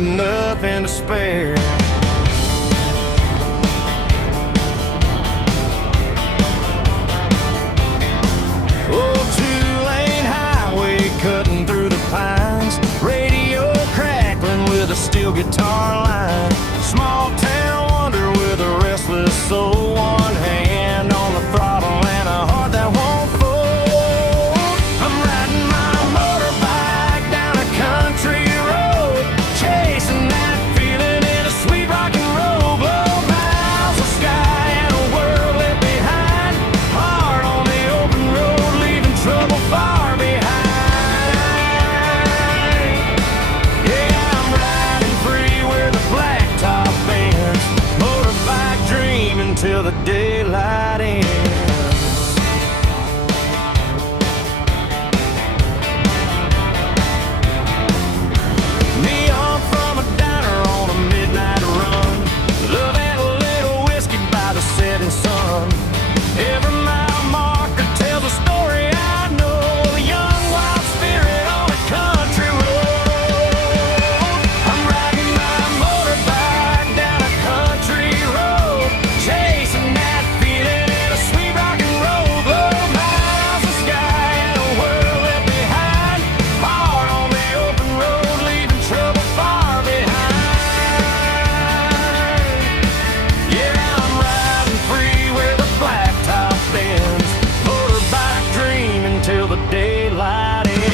with nothing to spare. Oh, two-lane highway cutting through the pines, radio crackling with a steel guitar line. Small town wonder with a restless soul, one hand on the throttle and a heart that won't fold. I'm riding my motorbike down a country road, chasing that feeling in a sweet rock and roll. Blow miles of sky and a world left behind, hard on the open road, leaving trouble far behind. Yeah, I'm riding free where the blacktop bends, motorbike dreaming till the daylight ends. Neon from a diner on a midnight run, love and a little whiskey by the setting sun. Every mile marker tells a story I know, a young wild spirit on a country road. I'm riding my motorbike down a country road, chasing that feeling in a sweet rock and roll. Blow miles of sky and a world left behind, hard on the open road, leaving trouble far behind. Yeah, I'm riding free where the blacktop bends, motorbike dreaming till the daylight ends.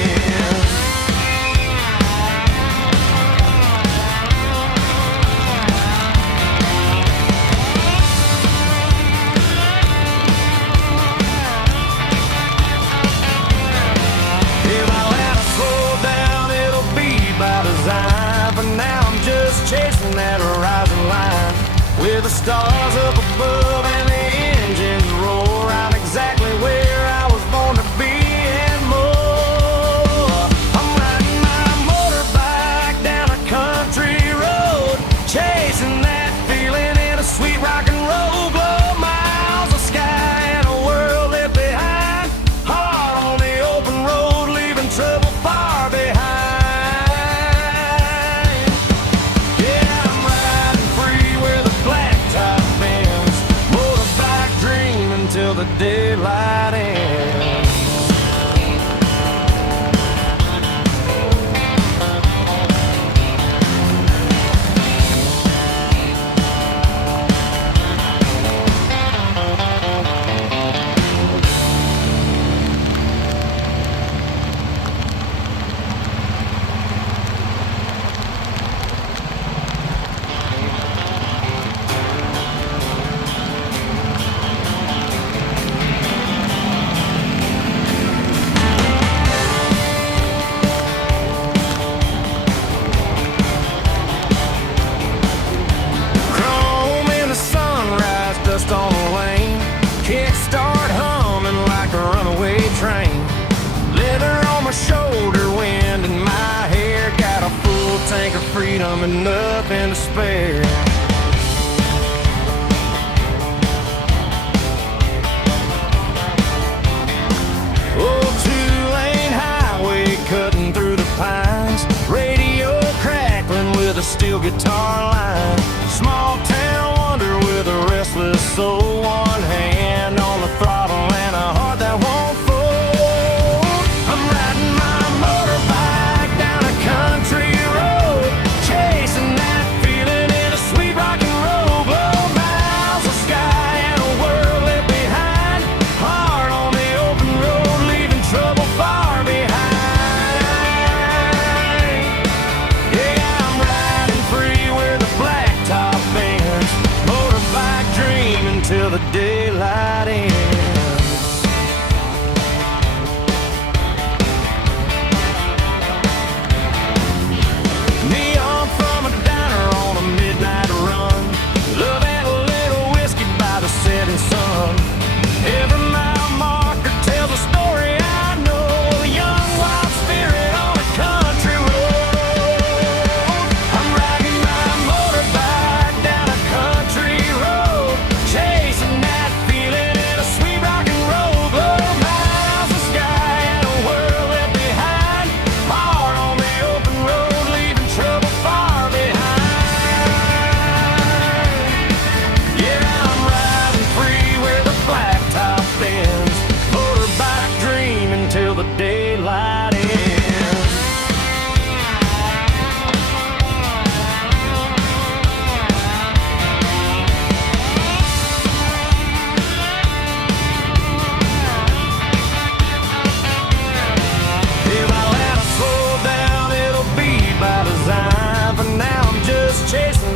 If I let it slow down, it'll be by design. But now I'm just chasing that horizon line, with the stars up above and the engines roar. I'm exactly where I was born to be and more. I'm riding my motorbike down a country road, chasing that feeling in a sweet rock and roll. Blow miles of sky and a world left behind, hard on the open road, leaving trouble far behind. Yeah, I'm riding free where the blacktop bends, motorbike dreaming till the daylight ends. Chrome in the sunrise, dust on the lane, kickstart humming like a runaway train. Leather on my shoulder, wind in my hair, got a full tank of freedom and nothing to spare. Oh, two-lane highway cutting through the pines, radio crackling with a steel guitar line. Small town wonder with a restless soul, one hand on the throttle and a heart that won't fold. I'm riding my motorbike down a country road, chasing that feeling in a sweet rock and roll. Blow miles of sky and a world left behind, hard on the open road, leaving trouble far behind. Yeah, I'm riding free where the blacktop bends, motorbike dreaming till the daylight ends. Neon from a diner on a midnight run, love and a little whiskey by the setting sun. Every mile marker tells a story I know, a young wild spirit on a country road. I'm riding my motorbike down a country road, chasing that feeling in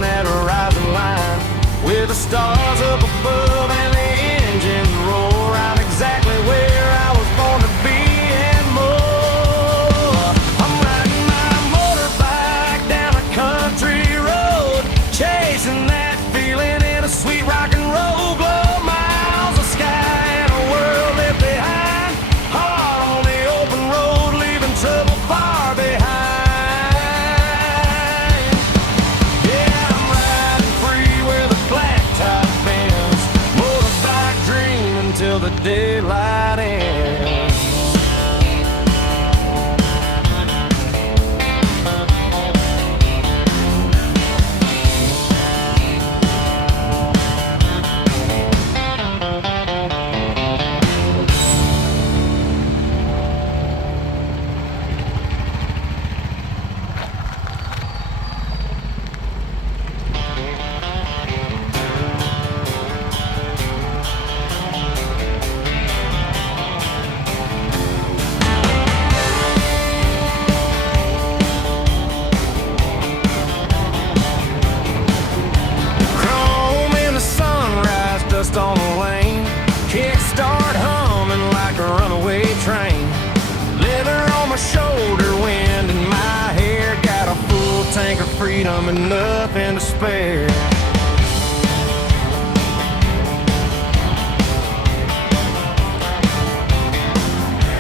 chasing that horizon line with the stars up above and the engines roar. I'm exactly where I was born to be and more. I'm riding my motorbike down a country road, chasing that feeling in a sweet rock and roll glow. Miles of sky and a world left behind, hard on the open road, leaving trouble far behind. Yeah, I'm riding free where the blacktop bends, motorbike dreaming till the daylight ends. Chrome in the sunrise, dust on the lane, kickstart humming like a runaway train. Leather on my shoulder, wind in my hair, got a full tank of freedom and nothing to spare.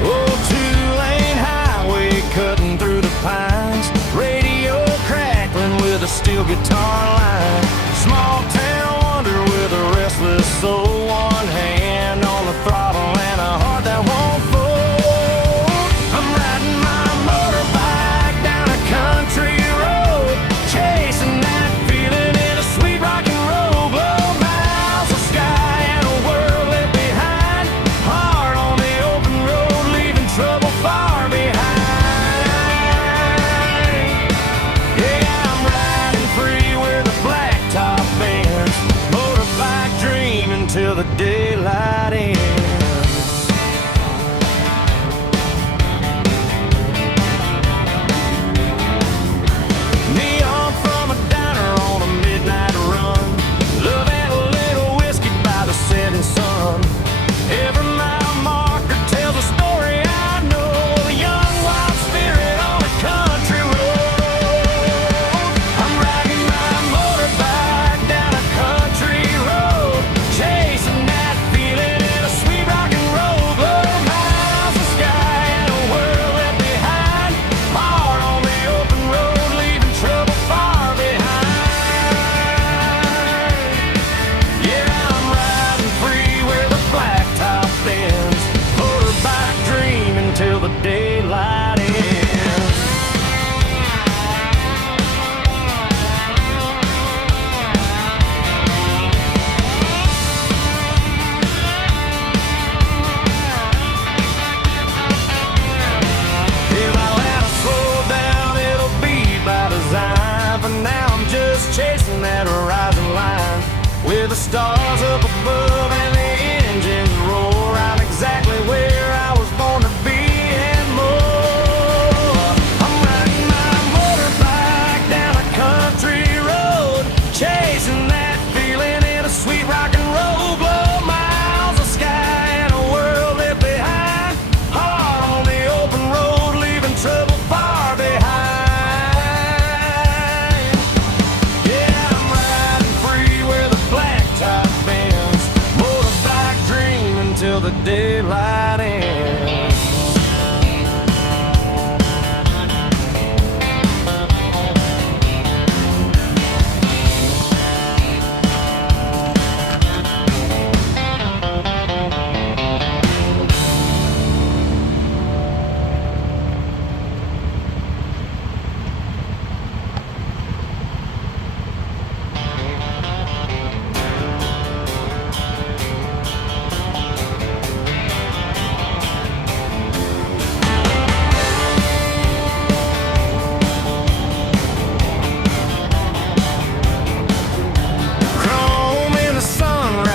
Oh, two-lane highway cutting through the pines, radio crackling with a steel guitar line. Small town wonder with a restless soul, one hand on the throttle and a heart that won't fold. I'm riding my motorbike down a country road, chasing that feeling in a sweet rock and roll glow. Miles of sky and a world left behind, hard on the open road, leaving trouble far behind. Yeah, I'm riding free where the blacktop bends, motorbike dreaming till the daylight ends. Neon from a diner on a midnight run, love and a little whiskey by the setting sun. Every mile marker tells a story I know, a young wild spirit on a country road. I'm riding my motorbike down a country road, chasing that feeling in a sweet rock and roll glow. Miles of sky and a world left behind, hard on the open road, leaving trouble far behind. Yeah, I'm riding free where the blacktop bends, motorbike dreaming till the daylight ends. If I let it slow down, it'll be by design. But now I'm just chasing that horizon line with the stars up above and the engines roar. I'm exactly where I was born to be and more. I'm riding my motorbike down a country road, chasing that feeling in a sweet rock and roll glow. Miles of sky and a world left behind, hard on the open road, leaving trouble far behind. Yeah, I'm riding free where the blacktop bends, motorbike dreaming till the daylight ends.